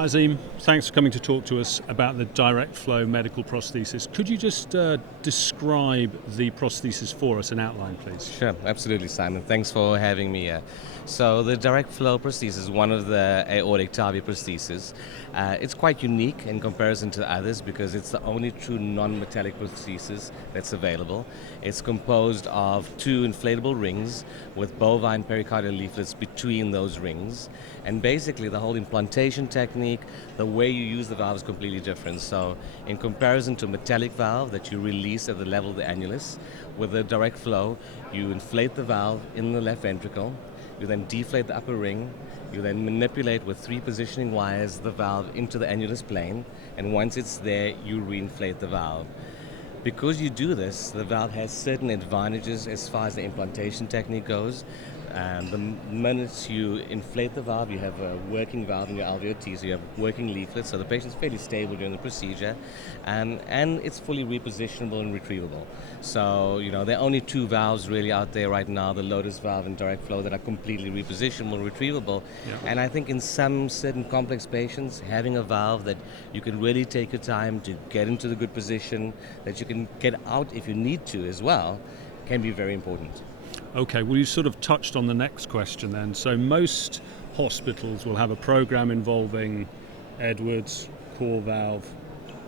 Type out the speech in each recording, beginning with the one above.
Hi Azeem, thanks for coming to talk to us about the direct flow medical prosthesis. Could you just describe the prosthesis for us in outline, please? Sure, absolutely, Simon. Thanks for having me here. So the direct flow prosthesis is one of the aortic TAVI prostheses. It's quite unique in comparison to others because it's the only true non-metallic prosthesis that's available. It's composed of two inflatable rings with bovine pericardial leaflets between those rings. And basically the whole implantation technique, the way you use the valve is completely different. So in comparison to a metallic valve that you release at the level of the annulus, with the direct flow, you inflate the valve in the left ventricle, you then deflate the upper ring, you then manipulate with three positioning wires the valve into the annulus plane, and once it's there, you reinflate the valve. Because you do this, the valve has certain advantages as far as the implantation technique goes. The minute you inflate the valve, you have a working valve in your alveolar, so you have working leaflets, so the patient's fairly stable during the procedure, and it's fully repositionable and retrievable. So, there are only two valves really out there right now, the Lotus valve and direct flow, that are completely repositionable and retrievable. Yeah. And I think in some certain complex patients, having a valve that you can really take your time to get into the good position, that you can get out if you need to as well, can be very important. Okay, well you sort of touched on the next question then. So most hospitals will have a program involving Edwards, core valve,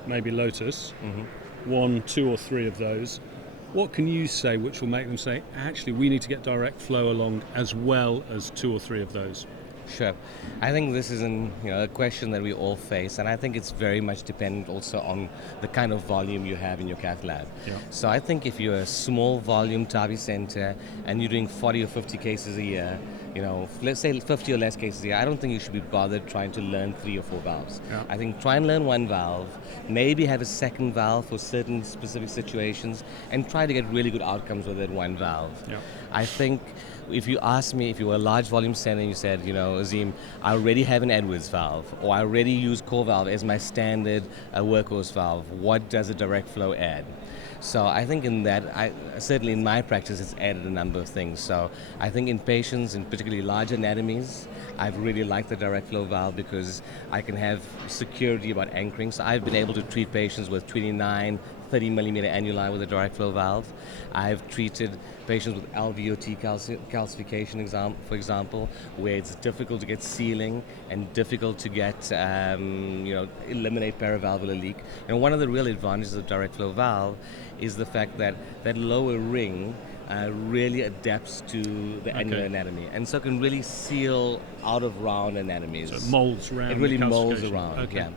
maybe Lotus, one, two or three of those. What can you say which will make them say, actually we need to get direct flow along as well as two or three of those? Sure. I think this is a question that we all face, and I think it's very much dependent also on the kind of volume you have in your cath lab. Yeah. So I think if you're a small volume TAVI center and you're doing 40 or 50 cases a year, let's say 50 or less cases a year, I don't think you should be bothered trying to learn 3 or 4 valves. Yeah. I think try and learn one valve, maybe have a second valve for certain specific situations, and try to get really good outcomes with that one valve. Yeah. I think if you ask me, if you were a large volume center and you said, Azeem, I already have an Edwards valve, or I already use core valve as my standard workhorse valve, what does a direct flow add? So I think in that, certainly in my practice, it's added a number of things. So I think in patients, in particularly large anatomies, I've really liked the direct flow valve because I can have security about anchoring. So I've been able to treat patients with 29, 30 millimeter annuli with a direct flow valve. I've treated patients with LVOT calcification, for example, where it's difficult to get sealing and difficult to get, eliminate paravalvular leak. One of the real advantages of direct flow valve is the fact that that lower ring really adapts to the annular anatomy, and so can really seal out of round anatomies. So it molds around. It really molds around. Okay.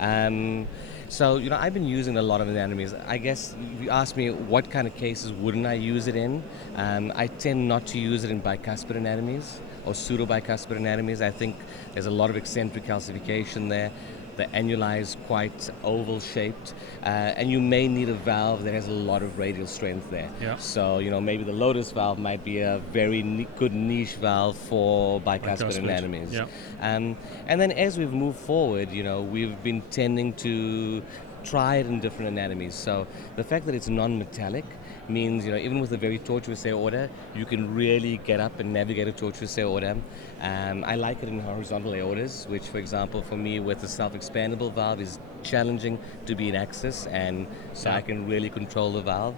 Yeah. So, I've been using a lot of anatomies. I guess if you ask me what kind of cases wouldn't I use it in, I tend not to use it in bicuspid anatomies or pseudo-bicuspid anatomies. I think there's a lot of eccentric calcification there. The annuli is quite oval shaped, and you may need a valve that has a lot of radial strength there. Yeah. So, maybe the Lotus valve might be a very good niche valve for bicuspid anatomies. Yeah. And then as we've moved forward, we've been tending to try it in different anatomies. So the fact that it's non-metallic means, even with a very tortuous aorta, you can really get up and navigate a tortuous aorta. I like it in horizontal aortas, which, for example, for me with a self-expandable valve is challenging to be in access, and so I can really control the valve.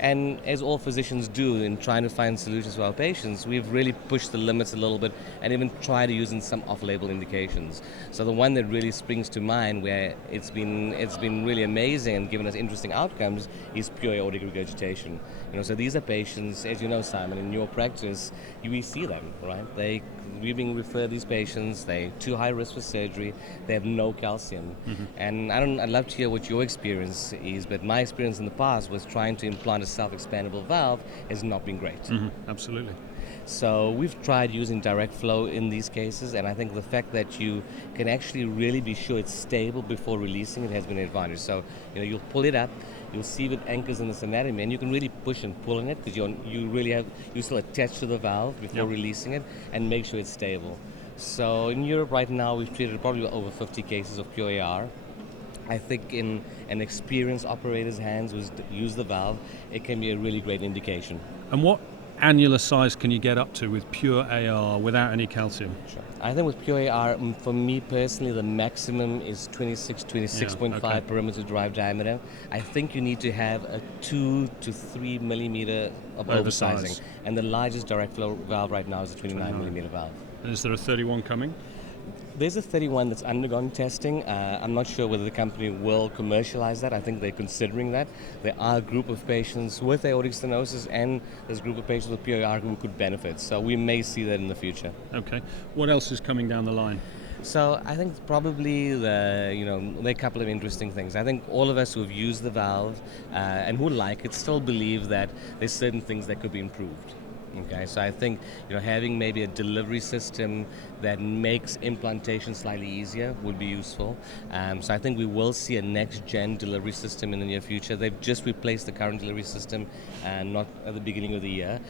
And as all physicians do in trying to find solutions for our patients, we've really pushed the limits a little bit and even tried to use in some off-label indications. So the one that really springs to mind where it's been really amazing and given us interesting outcomes is pure aortic regurgitation. So these are patients, as you know, Simon, in your practice, we see them, right? We're being referred these patients, they're too high risk for surgery, they have no calcium. Mm-hmm. And I'd love to hear what your experience is, but my experience in the past was trying to implant a self-expandable valve has not been great. Mm-hmm. Absolutely. So we've tried using direct flow in these cases, and I think the fact that you can actually really be sure it's stable before releasing it has been an advantage. So, you'll pull it up, you'll see if it anchors in this anatomy, and you can really push and pull in it because you still attach to the valve before releasing it and make sure it's stable. So in Europe right now, we've treated probably over 50 cases of pure AR. I think in an experienced operator's hands who's used the valve, it can be a really great indication. And what annular size can you get up to with pure AR without any calcium? Sure. I think with pure AR, for me personally, the maximum is 26.5 okay. perimeter drive diameter. I think you need to have a 2 to 3 millimeter of Oversize. oversizing. And the largest direct flow valve right now is a 29 millimeter valve. And is there a 31 coming? There's a 31 that's undergone testing. I'm not sure whether the company will commercialize that. I think they're considering that. There are a group of patients with aortic stenosis and there's a group of patients with PAR who could benefit. So we may see that in the future. Okay. What else is coming down the line? So I think probably there are a couple of interesting things. I think all of us who have used the valve and who like it still believe that there's certain things that could be improved. Okay, so I think having maybe a delivery system that makes implantation slightly easier would be useful. So I think we will see a next-gen delivery system in the near future. They've just replaced the current delivery system, not at the beginning of the year,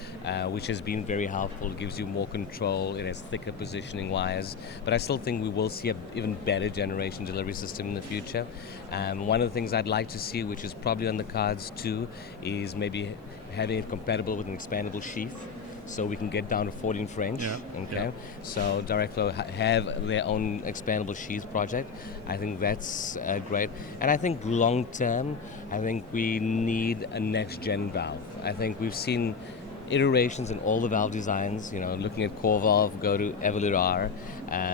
which has been very helpful. It gives you more control. It has thicker positioning wires. But I still think we will see an even better generation delivery system in the future. One of the things I'd like to see, which is probably on the cards too, is maybe having it compatible with an expandable sheath, so we can get down to 14 French. So Direct Flow have their own expandable sheath project. I think that's great. And I think long term, I think we need a next gen valve. I think we've seen iterations in all the valve designs, looking at Core Valve, go to Evolut R,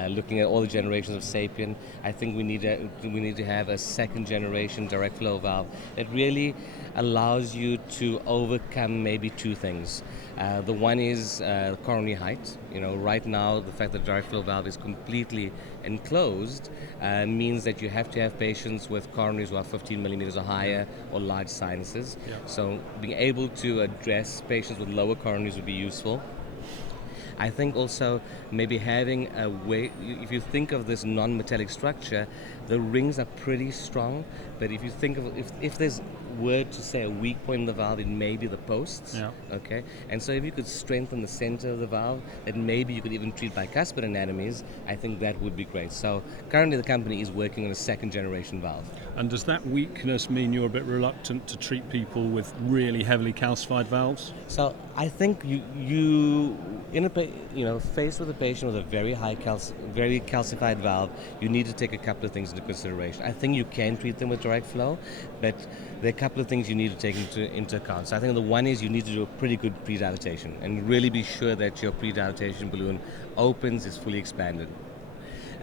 looking at all the generations of Sapien. I think we need to have a second generation direct flow valve that really allows you to overcome maybe two things. The one is coronary height. Right now the fact that direct flow valve is completely enclosed means that you have to have patients with coronaries who are 15 millimeters or higher or large sinuses. So being able to address patients with lower coronaries would be useful. I think also maybe having a way, if you think of this non-metallic structure, the rings are pretty strong, but if you think of, if there's word to say a weak point in the valve, it may be the posts, okay? And so if you could strengthen the center of the valve, then maybe you could even treat bicuspid anatomies, I think that would be great. So currently the company is working on a second generation valve. And does that weakness mean you're a bit reluctant to treat people with really heavily calcified valves? So I think you faced with a patient with a very very calcified valve, you need to take a couple of things into consideration. I think you can treat them with direct flow, but there are a couple of things you need to take into account. So I think the one is you need to do a pretty good pre-dilatation and really be sure that your pre-dilatation balloon opens, is fully expanded.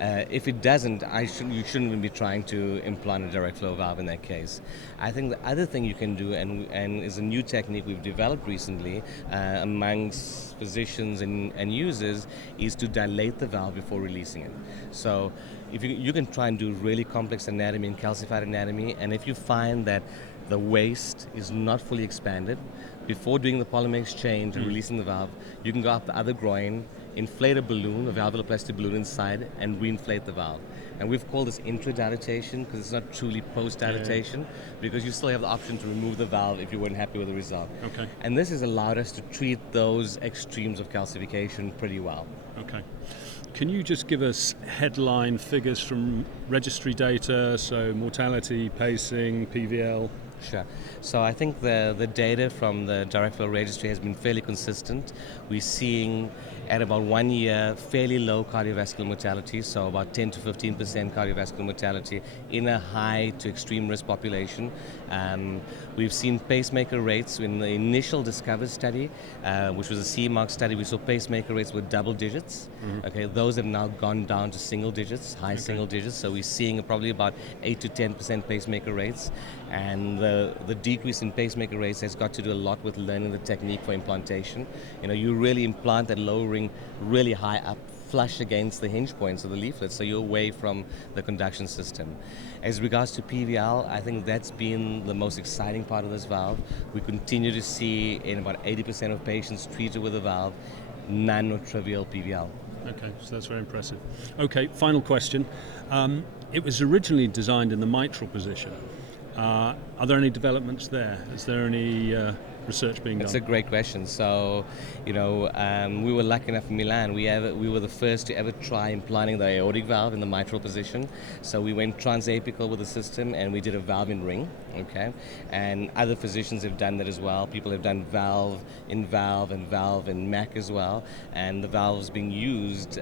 If it doesn't, you shouldn't even be trying to implant a direct flow valve in that case. I think the other thing you can do, and is a new technique we've developed recently amongst physicians and users, is to dilate the valve before releasing it. So if you can try and do really complex anatomy and calcified anatomy, and if you find that the waist is not fully expanded, before doing the polymer exchange and releasing the valve, you can go up the other groin, inflate a balloon, a valvuloplastic balloon inside, and reinflate the valve. And we've called this intra-dilatation because it's not truly post-dilatation, because you still have the option to remove the valve if you weren't happy with the result. Okay. And this has allowed us to treat those extremes of calcification pretty well. Okay. Can you just give us headline figures from registry data, so mortality, pacing, PVL? Sure. So I think the data from the direct flow registry has been fairly consistent. We're seeing at about 1 year fairly low cardiovascular mortality, so about 10 to 15% cardiovascular mortality in a high to extreme risk population. We've seen pacemaker rates in the initial Discover study, which was a CE mark study. We saw pacemaker rates with double digits. Okay, those have now gone down to single digits, high single digits. So we're seeing probably about 8 to 10% pacemaker rates. And the decrease in pacemaker rates has got to do a lot with learning the technique for implantation. You really implant that low ring really high up, flush against the hinge points of the leaflet, so you're away from the conduction system. As regards to PVL, I think that's been the most exciting part of this valve. We continue to see in about 80% of patients treated with the valve, none or trivial PVL. Okay, so that's very impressive. Okay, final question. It was originally designed in the mitral position. Are there any developments there? Is there any research being It's done? a great question. So, we were lucky enough in Milan. We were the first to ever try implanting the aortic valve in the mitral position. So we went transapical with the system, and we did a valve in ring. Okay, and other physicians have done that as well. People have done valve in MAC as well, and the valve's being used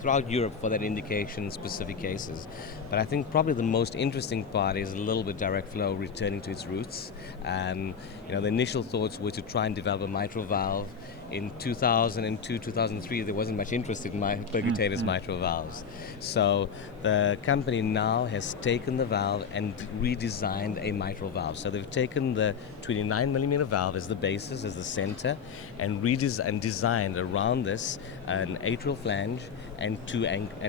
throughout Europe for that indication in specific cases. But I think probably the most interesting part is a little bit direct flow returning to its roots. The initial thoughts were to try and develop a mitral valve. In 2002, 2003, there wasn't much interest in percutaneous mitral valves. So the company now has taken the valve and redesigned a mitral valve. So they've taken the 29 millimeter valve as the basis, as the center, and designed around this an atrial flange and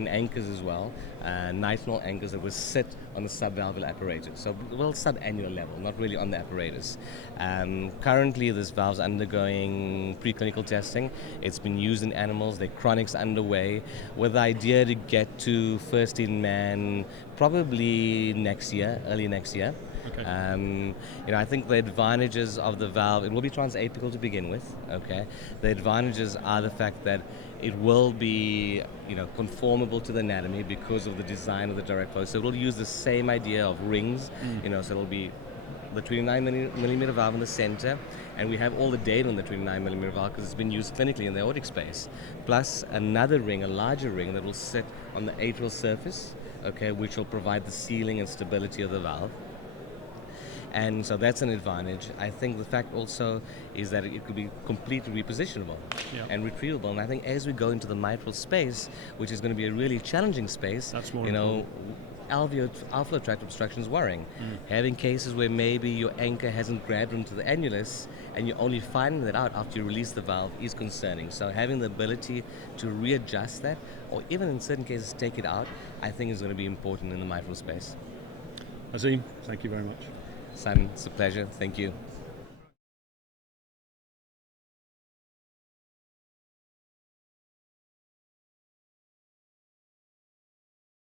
anchors as well, nitinol anchors that will sit on the subvalvular apparatus. So, subannular level, not really on the apparatus. Currently, this valve's undergoing preclinical testing. It's been used in animals. The chronic's underway, with the idea to get to first in man probably early next year. Okay. I think the advantages of the valve, it will be transapical to begin with, okay? The advantages are the fact that it will be, conformable to the anatomy because of the design of the direct flow. So it will use the same idea of rings, so it'll be the 29 millimeter valve in the center, and we have all the data on the 29 millimeter valve because it's been used clinically in the aortic space, plus another ring, a larger ring that will sit on the atrial surface, okay, which will provide the sealing and stability of the valve. And so that's an advantage. I think the fact also is that it could be completely repositionable and retrievable. And I think as we go into the mitral space, which is going to be a really challenging space, that's more important. Outflow tract obstruction is worrying. Having cases where maybe your anchor hasn't grabbed onto the annulus and you're only finding that out after you release the valve is concerning. So having the ability to readjust that, or even in certain cases take it out, I think is going to be important in the mitral space. Azeem, thank you very much. Simon, it's a pleasure. Thank you.